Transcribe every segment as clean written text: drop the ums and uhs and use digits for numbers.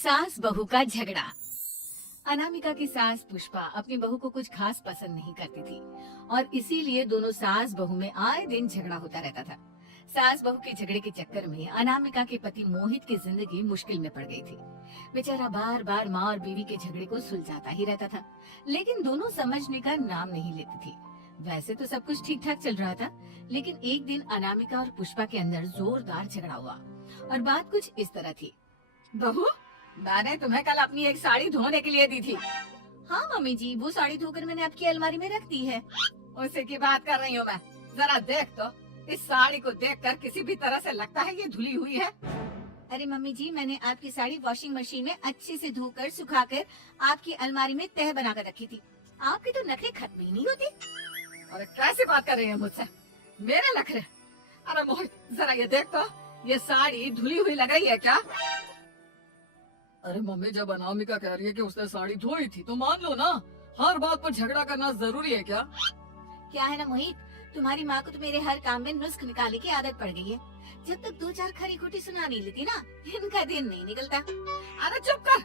सास बहू का झगड़ा। अनामिका की सास पुष्पा अपनी बहू को कुछ खास पसंद नहीं करती थी और इसीलिए दोनों सास बहू में आए दिन झगड़ा होता रहता था। सास बहू के झगड़े के चक्कर में अनामिका के पति मोहित की जिंदगी मुश्किल में पड़ गई थी। बेचारा बार बार माँ और बीवी के झगड़े को सुलझाता ही रहता था, लेकिन दोनों समझने का नाम नहीं लेती थी। वैसे तो सब कुछ ठीक ठाक चल रहा था, लेकिन एक दिन अनामिका और पुष्पा के अंदर जोरदार झगड़ा हुआ और बात कुछ इस तरह थी। बहू, मैंने तुम्हें कल अपनी एक साड़ी धोने के लिए दी थी। हाँ मम्मी जी, वो साड़ी धोकर मैंने आपकी अलमारी में रख दी है। उसी की बात कर रही हूँ मैं। जरा देख तो, इस साड़ी को देखकर किसी भी तरह से लगता है ये धुली हुई है। अरे मम्मी जी, मैंने आपकी साड़ी वॉशिंग मशीन में अच्छे से धोकर सुखाकर आपकी अलमारी में तह बनाकर रखी थी। आपके तो नखरे खत्म ही नहीं होते। अरे कैसी बात कर रही है मुझसे? मेरे नखरे? अरे मोहित, जरा ये देख तो, ये साड़ी धुली हुई लग रही है क्या? अरे मम्मी, जब अनामिका कह रही है कि उसने साड़ी धोई थी तो मान लो ना। हर बात पर झगड़ा करना जरूरी है क्या? क्या है ना मोहित, तुम्हारी माँ को तो मेरे हर काम में नुस्ख निकालने की आदत पड़ गई है। जब तक दो चार खरी खोटी सुना नहीं लेती ना, इनका दिन नहीं निकलता। अरे चुप कर,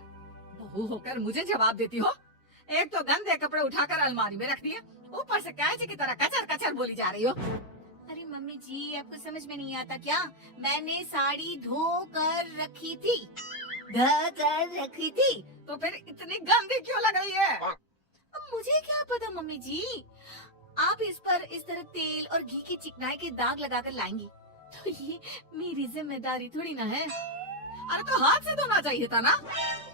बहू होकर मुझे जवाब देती हो। एक तो गंदे कपड़े उठाकर अलमारी में रख दिए, ऊपर से कैसे की तरह कचर कचर बोली जा रही हो। अरे मम्मी जी, आपको समझ में नहीं आता क्या? मैंने साड़ी धो कर रखी थी, तो फिर इतनी गंदी क्यों लग रही है? अब मुझे क्या पता मम्मी जी, आप इस पर इस तरह तेल और घी की चिकनाई के दाग लगाकर लाएंगी तो ये मेरी जिम्मेदारी थोड़ी ना है। अरे तो हाथ से धोना चाहिए था ना।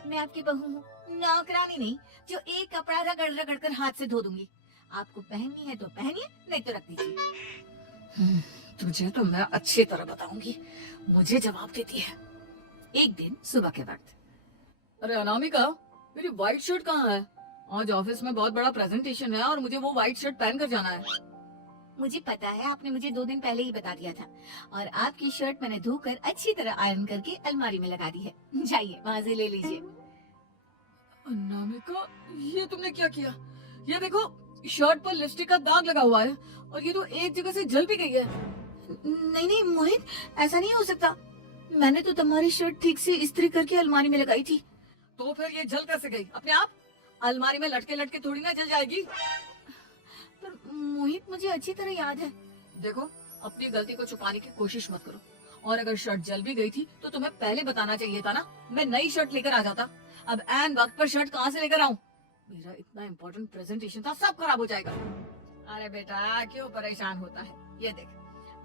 मैं आपकी बहू हूँ, नौकरानी नहीं जो एक कपड़ा रगड़ रगड़ कर हाथ से धो दूंगी। आपको पहननी है तो पहनिए, नहीं तो रख दीजिए। तुझे तो मैं अच्छी तरह बताऊंगी, मुझे जवाब देती है। एक दिन सुबह के वक्त, अरे अनामिका, मेरी व्हाइट शर्ट कहाँ है? आज ऑफिस में बहुत बड़ा प्रेजेंटेशन है और मुझे वो व्हाइट शर्ट पहन कर जाना है। मुझे पता है, आपने मुझे 2 दिन पहले ही बता दिया था और आपकी शर्ट मैंने धोकर अच्छी तरह आयरन करके अलमारी में लगा दी है। जाइए वहाँ से ले लीजिए। अनामिका, ये तुमने क्या किया? ये देखो, शर्ट पर लिपस्टिक का दाग लगा हुआ है और ये तो एक जगह से जल भी गई है। नहीं नहीं मोहित, ऐसा नहीं हो सकता। मैंने तो तुम्हारी शर्ट ठीक से इस्त्री करके अलमारी में लगाई थी। तो फिर ये जल कैसे गई अपने आप? अलमारी में लटके लटके थोड़ी ना जल जाएगी। पर मोहित, मुझे अच्छी तरह याद है। देखो, अपनी गलती को छुपाने की कोशिश मत करो। और अगर शर्ट जल भी गई थी तो तुम्हें पहले बताना चाहिए था ना, मैं नई शर्ट लेकर आ जाता। अब ऐन वक्त पर शर्ट कहाँ से लेकर आऊँ? मेरा इतना इम्पोर्टेंट प्रेजेंटेशन था, सब खराब हो जाएगा। अरे बेटा, क्यों परेशान होता है? ये देख,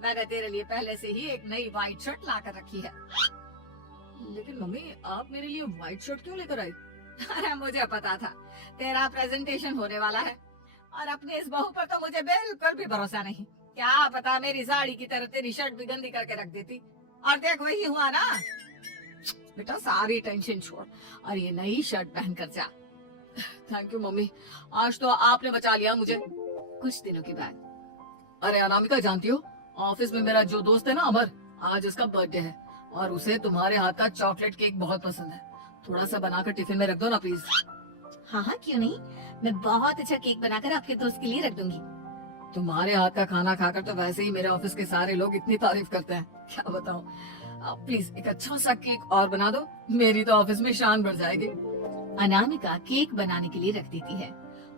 मैंने तेरे लिए पहले से ही एक नई व्हाइट शर्ट ला कर रखी है। लेकिन मम्मी, आप मेरे लिए व्हाइट शर्ट क्यों लेकर आई? अरे मुझे पता था तेरा प्रेजेंटेशन होने वाला है और अपने इस बहू पर तो मुझे बिल्कुल भी भरोसा नहीं। क्या पता मेरी साड़ी की तरह तेरी शर्ट भी गंदी करके रख देती। और देख, वही हुआ ना। बेटा, सारी टेंशन छोड़ और ये नई शर्ट पहन कर जा। थैंक यू मम्मी, आज तो आपने बचा लिया मुझे। कुछ दिनों के बाद, अरे अनामिका, जानती हो, ऑफिस में मेरा जो दोस्त है ना अमर, आज उसका बर्थडे है और उसे तुम्हारे हाथ का चॉकलेट केक बहुत पसंद है। थोड़ा सा बनाकर टिफिन में रख दो ना प्लीज। हाँ हाँ क्यों नहीं, मैं बहुत अच्छा केक बनाकर आपके दोस्त के लिए रख दूंगी। तुम्हारे हाथ का खाना खाकर तो वैसे ही मेरे ऑफिस के सारे लोग इतनी तारीफ करते हैं, क्या बताऊं। आप प्लीज एक अच्छा सा केक और बना दो, मेरी तो ऑफिस में शान बढ़ जाएगी। अनामिका केक बनाने के लिए रख देती है।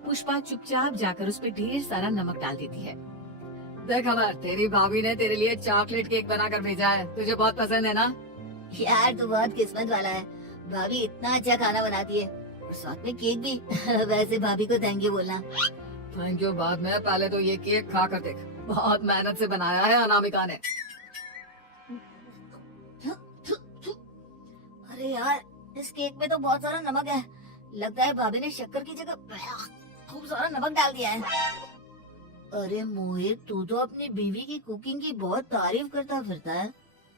पुष्पा चुपचाप जाकर उस पर ढेर सारा नमक डाल देती है। देख अमर, तेरी भाभी ने तेरे लिए चॉकलेट केक बनाकर भेजा है, तुझे बहुत पसंद है ना? यार, तू बहुत किस्मत वाला है, भाभी इतना अच्छा खाना बनाती है और साथ में केक भी। वैसे भाभी को थैंक यू बोलना। थैंक यू बाद में, पहले तो ये केक खा कर देख, बहुत मेहनत से बनाया है अनामिका ने। अरे यार, इस केक में तो बहुत सारा नमक है, लगता है भाभी ने शक्कर की जगह खूब सारा नमक डाल दिया है। अरे मोहित, तू तो अपनी बीवी की कुकिंग की बहुत तारीफ करता फिरता है,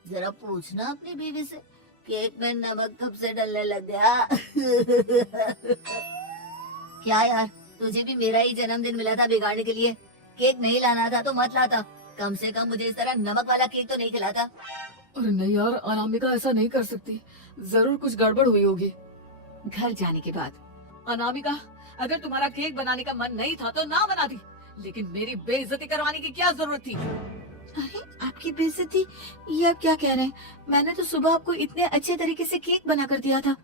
जरा पूछना अपनी बीवी से केक में नमक कब से डलने लग गया। क्या यार, तुझे भी मेरा ही जन्मदिन मिला था बिगाड़ने के लिए? केक नहीं लाना था तो मत लाता, कम से कम मुझे इस तरह नमक वाला केक तो नहीं खिलाता। अरे नहीं यार, अनामिका ऐसा नहीं कर सकती, जरूर कुछ गड़बड़ हुई होगी। घर जाने के बाद, अनामिका, अगर तुम्हारा केक बनाने का मन नहीं था तो ना बनाती, लेकिन मेरी बेइज्जती करवाने की क्या जरूरत थी? अरे आपकी बेइज्जती, ये आप क्या कह रहे हैं? मैंने तो सुबह आपको इतने अच्छे तरीके से केक बना कर दिया था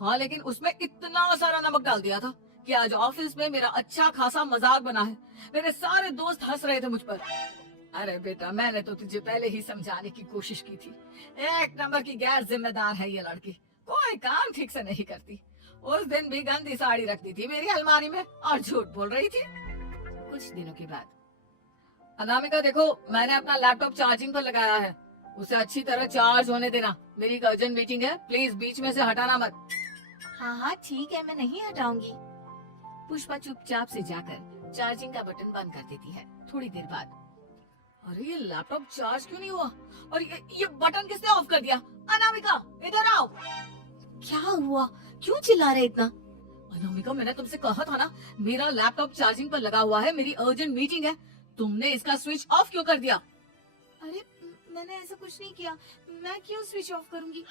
हाँ, लेकिन उसमें इतना सारा नमक डाल दिया था कि आज ऑफिस में मेरा अच्छा खासा मजाक बना है। मेरे सारे दोस्त हंस रहे थे मुझ पर। अरे बेटा, मैंने तो तुझे पहले ही समझाने की कोशिश की थी। एक नंबर की गैर जिम्मेदार है ये लड़की, कोई काम ठीक से नहीं करती। उस दिन भी गंदी साड़ी रखती थी मेरी अलमारी में और झूठ बोल रही थी। कुछ दिनों के बाद अनामिका देखो, मैंने अपना लैपटॉप चार्जिंग पर लगाया है, उसे अच्छी तरह चार्ज होने देना। मेरी एक अर्जेंट मीटिंग है, प्लीज बीच में से हटाना मत। हाँ हाँ ठीक है, मैं नहीं हटाऊंगी। पुष्पा चुपचाप से जाकर चार्जिंग का बटन बंद कर देती है। थोड़ी देर बाद अरे ये लैपटॉप चार्ज क्यों नहीं हुआ? और ये बटन किसने ऑफ कर दिया? अनामिका इधर आओ। क्या हुआ, क्यों चिल्ला रहे इतना? अनामिका, मैंने तुमसे कहा था ना, मेरा लैपटॉप चार्जिंग पर लगा हुआ है, मेरी अर्जेंट मीटिंग है। तुमने इसका स्विच ऑफ क्यों कर दिया? अरे मैंने ऐसा कुछ नहीं किया, मैं क्यों स्विच ऑफ करूंगी?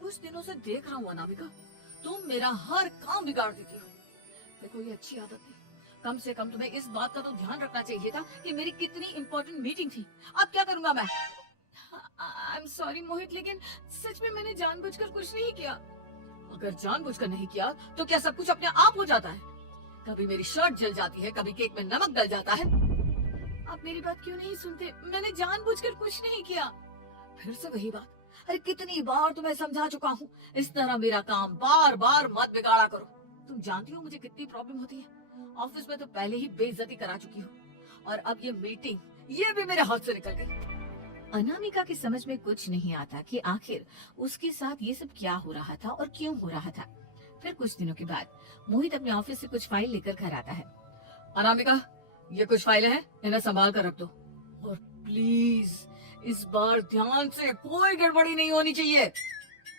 कुछ दिनों से देख रहा हूँ अनामिका, तुम मेरा हर काम बिगाड़ देती हो। देखो ये अच्छी आदत नहीं। कम से कम तुम्हें इस बात का तो ध्यान रखना चाहिए था कि मेरी कितनी इम्पोर्टेंट मीटिंग थी। अब क्या करूंगा मैं? आई एम सॉरी मोहित, लेकिन सच में मैंने जानबूझकर कुछ नहीं किया। अगर जानबूझकर नहीं किया तो क्या सब कुछ अपने आप हो जाता है? कभी मेरी शर्ट जल जाती है, कभी केक में नमक डल जाता है। आप मेरी बात क्यों नहीं सुनते? मैंने जानबूझकर कुछ नहीं किया। फिर से वही बात। अरे कितनी बार तुम्हें समझा चुका हूँ, इस तरह मेरा काम बार बार मत बिगाड़ा करो। तुम जानती हो मुझे कितनी प्रॉब्लम होती है। ऑफिस में तो पहले ही बेइज्जती करा चुकी हूँ, और अब ये मीटिंग, ये भी मेरे हाथ से निकल गई। अनामिका की समझ में कुछ नहीं आता कि आखिर उसके साथ ये सब क्या हो रहा था और क्यों हो रहा था। फिर कुछ दिनों के बाद मोहित अपने ऑफिस से कुछ फाइल लेकर घर आता है। अनामिका, ये कुछ फाइलें हैं, इन्हें संभाल कर रख दो। और प्लीज इस बार ध्यान से, कोई गड़बड़ी नहीं होनी चाहिए।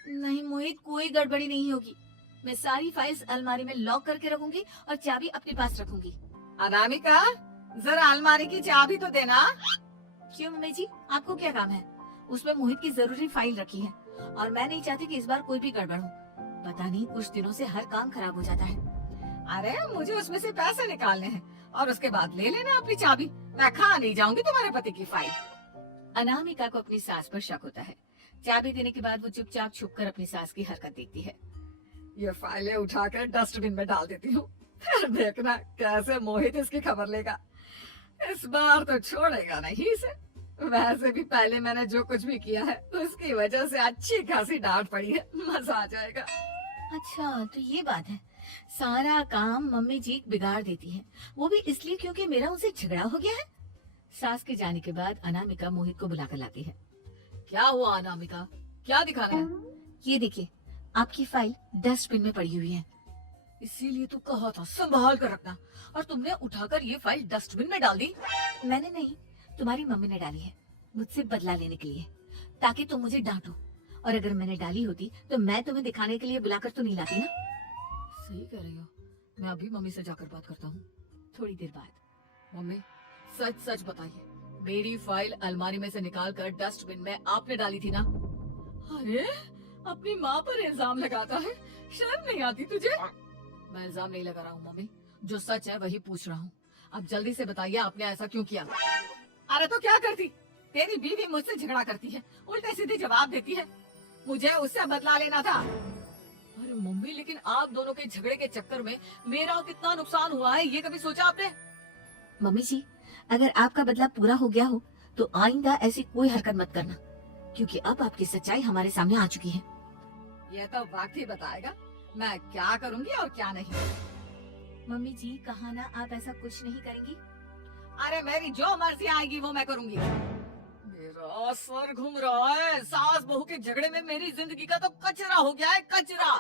नहीं मोहित, कोई गड़बड़ी नहीं होगी। मैं सारी फाइल्स अलमारी में लॉक करके रखूंगी और चाबी अपने पास रखूंगी। अनामिका, जरा अलमारी की चाबी तो देना। क्यों मम्मी जी, आपको क्या काम है? उसमें मोहित की जरूरी फाइल रखी है और मैं नहीं चाहती कि इस बार कोई भी गड़बड़ हो। पता नहीं कुछ दिनों से हर काम खराब हो जाता है। अरे मुझे उसमें से पैसे निकालने हैं और उसके बाद ले लेना अपनी चाबी। मैं खा नहीं जाऊंगी तुम्हारे पति की फाइल। अनामिका को अपनी सास पर शक होता है। चाबी देने के बाद वो चुपचाप छुपकर अपनी सास की हरकत देखती है। ये फाइलें उठाकर डस्टबिन में डाल देती हूँ, फिर देखना कैसे मोहित इसकी खबर लेगा। इस बार तो छोड़ेगा नहीं इसे। वैसे भी पहले मैंने जो कुछ भी किया है उसकी वजह से अच्छी खासी डांट पड़ी है, मजा आ जाएगा। अच्छा तो ये बात है, सारा काम मम्मी जी बिगाड़ देती है, वो भी इसलिए क्योंकि मेरा उनसे झगड़ा हो गया है। सास के जाने के बाद अनामिका मोहित को बुलाकर लाती है। क्या हुआ अनामिका, क्या दिखाना है? ये देखिए, आपकी फाइल डस्टबिन में पड़ी हुई है। इसीलिए तो कहा था संभाल कर रखना, और तुमने उठाकर ये फाइल डस्टबिन में डाल दी। मैंने नहीं, तुम्हारी मम्मी ने डाली है, मुझसे बदला लेने के लिए, ताकि तुम मुझे डांटो। और अगर मैंने डाली होती तो मैं तुम्हें दिखाने के लिए बुलाकर तो नहीं लाती ना। सही कह रही हो, मैं अभी मम्मी से जाकर बात करता हूँ। थोड़ी देर बाद मम्मी, सच सच बताइए, मेरी फाइल अलमारी में से निकाल कर डस्टबिन में आपने डाली थी ना? अरे अपनी माँ पर इल्जाम लगाता है, शर्म नहीं आती तुझे? मैं इल्जाम नहीं लगा रहा हूँ मम्मी, जो सच है वही पूछ रहा हूँ। अब जल्दी से बताइए आपने ऐसा क्यों किया? अरे तो क्या करती, तेरी बीवी मुझसे झगड़ा करती है, उल्टे सीधे जवाब देती है, मुझे उससे बदला लेना था। अरे मम्मी, लेकिन आप दोनों के झगड़े के चक्कर में मेरा कितना नुकसान हुआ है, ये कभी सोचा आपने? मम्मी जी, अगर आपका बदला पूरा हो गया हो तो आइंदा ऐसी कोई हरकत मत करना, क्योंकि अब आपकी सच्चाई हमारे सामने आ चुकी है। ये तो वक्त ही बताएगा मैं क्या करूंगी और क्या नहीं। मम्मी जी, कहा ना आप ऐसा कुछ नहीं करेंगी। अरे मेरी जो मर्जी आएगी वो मैं करूंगी। मेरा सर घूम रहा है, सास बहू के झगड़े में मेरी जिंदगी का तो कचरा हो गया है, कचरा।